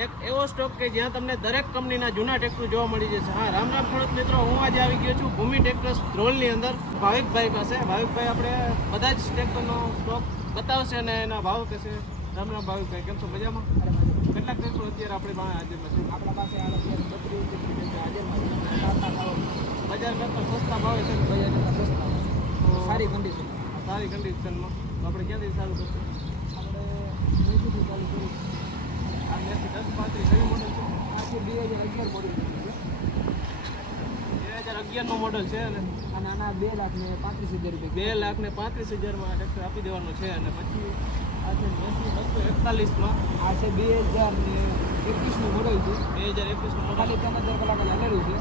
એક એવો સ્ટોક કે જ્યાં તમને દરેક કંપનીના જૂના ટ્રેક્ટર જોવા મળી જશે. હા, રામ રામ ખેડૂત મિત્રો, હું આજે આવી ગયો છું ભૂમિ ટ્રેક્ટર્સ ધ્રોલની અંદર ભાવિકભાઈ પાસે. ભાવિકભાઈ આપણે બધા જ ટ્રેક્ટરનો સ્ટોક બતાવશે અને એના ભાવ કહેશે. રામ રામ ભાવિકભાઈ, કેમ છો? મજામાં? કેટલાક ટ્રેક્ટર અત્યારે આપણી પાસે હાજરમાં છે? આપણા પાસે અત્યારે 32 હાજરમાં બજાર કરતાં સસ્તા ભાવે છે ને? બજાર કરતાં સસ્તા સારી કન્ડિશન. સારી કન્ડિશનમાં તો આપણે ક્યાંથી ચાલુ કરશું? આપણે મેસીથી ચાલુ કરીશું. આ મેસી 1035 કયું મોડલ છે? આ છે 2011 મોડલ છે. 2011નું મોડલ છે અને આના 2,35,000 રૂપિયા. 2,35,000માં ટ્રેક્ટર આપી દેવાનું છે. અને પછી આ છે મેસી 241માં. આ છે 2021નું મોડલ છે. 2021નું મોડલ. ખાલી 15 કલાક જ હાલેલું છે.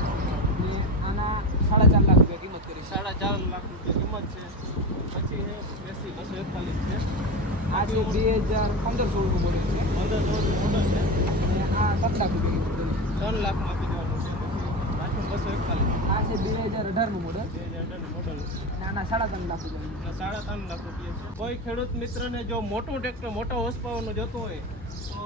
ને આના 4.5 લાખ રૂપિયા કિંમત કરી. 4.5 લાખ રૂપિયા કિંમત છે. પછી મેસી 241 છે. આ છે 2015-16નું મોડલ છે. 15-16નું મોડલ છે. અને આ 3 લાખ રૂપિયા કિંમત કરી. 3 લાખમાં આપી દેવાનું છે. પછી 241. આ છે 2018નું મોડલ. 2018નું મોડલ. અને આના 3.5 લાખ રૂપિયા. 3.5 લાખ રૂપિયા છે. કોઈ ખેડૂત મિત્રને જો મોટું ટ્રેક્ટર મોટો હોર્સ પાવરનું જોતું હોય તો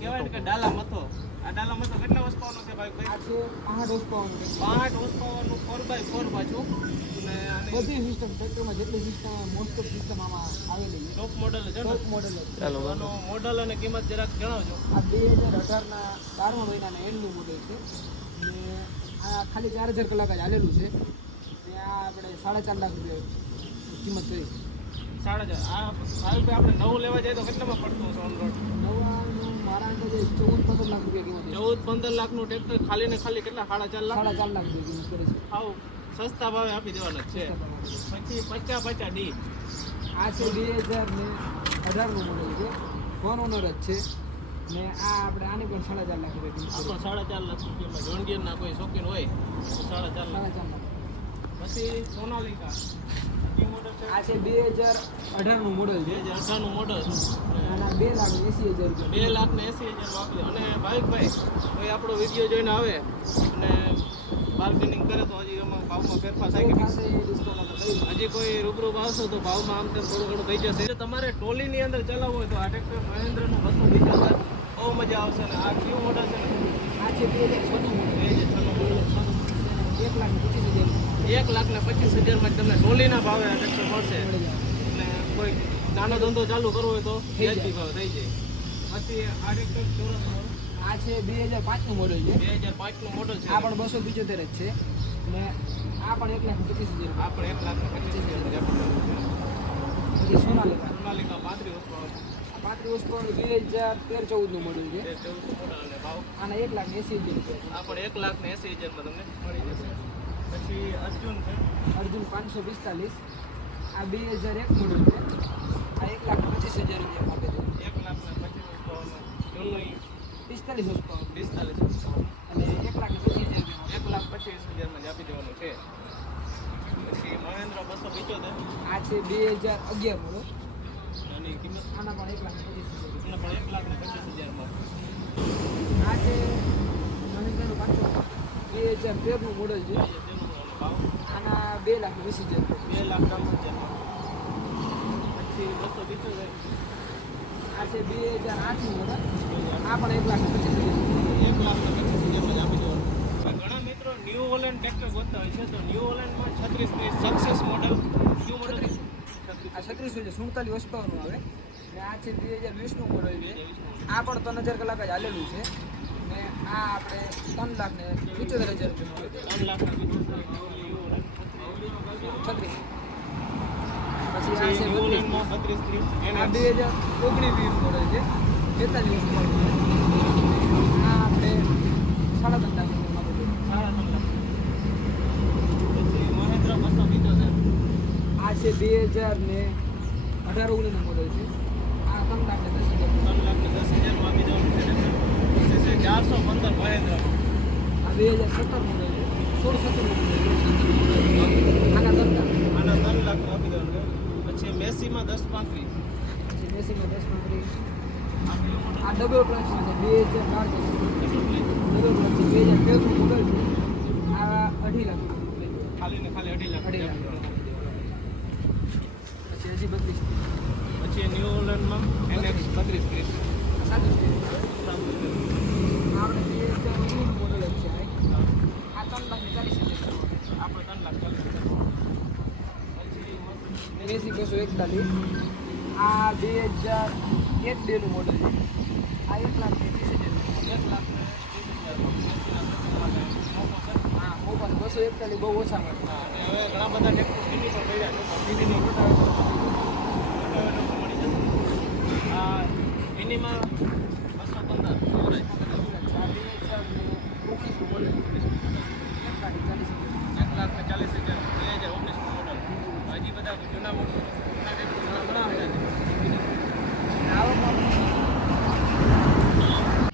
કહેવાય ને કે ડાલા મથો. આ ડાલા મથો કેટલા હોર્સ પાવરનું છે ભાઈ? આ છે 8 હોર્સ પાવરનું છે. 5 હોર્સ પાવરનું 4x4 પાછું. અને આને બધી સિસ્ટમ ટ્રેક્ટરમાં જેટલી સિસ્ટમ મોસ્ટ ઓફ સિસ્ટમ આમાં આવેલી છે. ટોપ મોડલ છે ને? ટોપ મોડલ છે. ચાલો આનો મોડલ અને કિંમત જરાક જણાવજો. આ 2018ના 12મા મહિનાના એન્ડનું મોડલ છે. ને આ ખાલી 4000 કલાક જ હાલેલું છે. ને આ આપણે 4.5 લાખ રૂપિયા કિંમત કરી. 4.5. આ ભાઈ આપણે નવું લેવા જાય તો કેટલામાં પડતું હશે ઓન રોડ? નવાનું મારા અંદાજે 14-15 લાખ રૂપિયા કિંમત છે. 14-15 લાખનું ટ્રેક્ટર ખાલી ને ખાલી કેટલા? 4.5 લાખ. 4.5 લાખ રૂપિયા કિંમત કરી છે. આવ સસ્તા ભાવે આપી દેવાના છે. પછી 50-50 ડી. આ છે 2018નું મોડલ છે. ફોન ઓનર જ છે. ને આ આપણે આની પણ 4.5 લાખ રૂપિયા કિંમત. આ પણ 4.5 લાખ રૂપિયામાં જોનગીરના કોઈ શોખીન હોય તો 4.5 લાખ. 4.5 લાખ. પછી સોનાલિકા એ મોડલ છે. આ છે 2018નું મોડલ છે. 2018નું મોડલ. આના 2,80,000 રૂપિયા. 2,80,000 આપી દો. અને ભાવિકભાઈ કોઈ આપણો વિડીયો જોઈને આવે અને બાર્ગેનિંગ કરે તો હજી એમાં ભાવમાં ફેરફાર થાય કે ખાસ એ ડિસ્કાઉન્ટ આપણે કરી દઈએ. હજી કોઈ રૂબરૂ આવશો તો ભાવમાં આમ તેમ થોડું ઘણું થઈ જશે. જો તમારે ટ્રોલીની અંદર ચલાવવું હોય તો આ ટ્રેક્ટર મહેન્દ્રનું 275 બહુ મજા આવશે. અને આ કયું મોડલ છે ને? આ છે 2006નું મોડલ. 1,25,000 1,25,000માં જ તમને ટ્રોલીના ભાવે આ ટ્રેક્ટર મળશે. અને કોઈ નાનો ધંધો ચાલુ કરવો હોય તો વ્યાજબી ભાવ થઈ જાય. પછી આ ટ્રેક્ટર ચોરસ આ છે 2005નું મોડલ છે. 2005નું મોડલ છે. આ પણ 275 જ છે. ને આ પણ 1,25,000. આ પણ 1,25,000 પછી Sonalika. Sonalika 35 horse power. 35 horse power 2013-14નું મોડલ છે. 14 મોડલ અને ભાવ આના 1,80,000 રૂપિયા. આ પણ 1,80,000માં તમને મળી જશે. પછી અર્જુન છે. અર્જુન 545. આ 2001 મોડલ છે. આ 1,25,000 રૂપિયા આપે છે. 1,25,000 હોર્સ પાવરમાં જૂનું 45 હોર્સ પાવર. 45 horse power. અને 1,25,000 રૂપિયા. 1,25,000માં જ આપી દેવાનું છે. પછી મહેન્દ્ર 275. આ છે 2011 મોડલ. આની કિંમત આના પણ 1,25,000. એને પણ 1,25,000માં. આ છે મહિન્દ્રાનું 2013નું મોડલ છે. તેનો ભાવ આના 2,20,000 રૂપિયા. 2,50,000માં. પછી 275. આ છે 2008નું મોડલ. આ પણ 1,25,000. 1,25,000માં જ આપી દેવાનું. ઘણા મિત્રો ન્યૂ હોલેન્ડ ટ્રેક્ટર ગોતતા હોય છે તો ન્યૂ હોલેન્ડમાં 3630 સક્સેસ મોડલ કયું મોડલ? આ 36 છે. 47 હોર્સ પાવરનું આવે. ને આ છે 2020નું મોડલ છે. આ પણ 3,000 કલાક જ હાલેલું છે. ને આ આપણે 3,75,000 રૂપિયા. 3,00,000 36. પછી આ છે 32. હોલેન્ડમાં 3630 આ 2019 મોડલ છે. 43 હોર્સ પાવરનું. આ આપણે 3,500,000 રૂપિયામાં બધું. 3,00,000. પછી મહેન્દ્ર 275. આ છે 2018-19નું મોડલ છે. આ 3,10,000. 3,10,000માં આપી દેવાનું છે. પછી છે 415 મહેન્દ્ર. આ 2017 મોડલ છે. 16-17 મોડલ છે. આના 3 લાખ. આના 3,00,000 આપી દેવાનું છે. પછી મેસીમાં 1035. પછી મેસીમાં 10-15. આ કયું મોડલ? આ ડબલ ક્લચમાં છે. 2012 ડબલ ક્લચ છે. 2013નું મોડલ છે. આ 2.5 લાખ. ખાલી ને ખાલી 2.5 લાખ. 2.5 લાખ. પછી હજી 32. પછી ન્યૂ હોલેન્ડમાં NX 3230. સાચું છે. 48, આ 2001-2 નું મોડલ છે. આ 1,20,000 હા ઓપન 241 બહુ ઓછા મળે. હવે ઘણા બધા ટ્રેક્ટર મિની પણ પડ્યા છે મિનીની રોટાવેટર મળી જશે. આ મિનીમાં 215 1,40,000 2019 મોડલ. હજી બધા જૂના મોડલ ઘણા બધા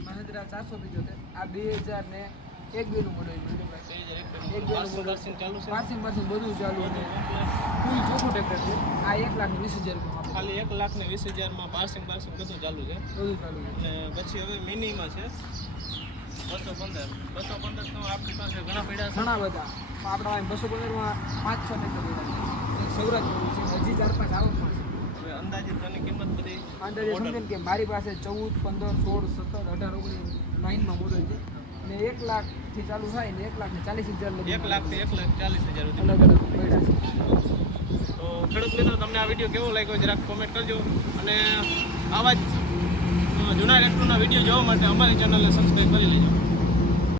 મહિન્દ્રા 475 આ 2001-2 નું મોડલ છે. પાર્સિંગ ચાલુ છે. પાર્સિંગ બધું ચાલુ અને ફૂલ ચોખ્ખું ટ્રેક્ટર છે. આ 1,20,000 રૂપિયા ખાલી 1,20,000 પાર્સિંગ બધું ચાલુ છે. બધું ચાલુ છે. અને પછી હવે મિનીમાં છે 215 તો આપણી પાસે ઘણા પડ્યા છે. ઘણા બધા આપણા 215 માં 5-6 ટ્રેક્ટર પડ્યા છે. એક સૌરાષ્ટ્ર છે હજી 4-5 આવકમાં છે. હવે અંદાજિત આની કિંમત બધી અંદાજે સમજો કે મારી પાસે 14, 15, 16, 17, 18, 19 લાઈનમાં મોડલ છે અને 1 લાખથી ચાલુ થાય ને 1,40,000 લગી 1,00,000 થી 1,40,000 સુધી. અલગ અલગ પડ્યા છે. તો ખેડૂત મિત્રો તમને આ વિડીયો કેવો લાગ્યો જરાક કોમેન્ટ કરજો અને આવા જ જૂના ટ્રેક્ટરના વિડીયો જોવા માટે અમારી ચેનલને સબસ્ક્રાઈબ કરી લેજો.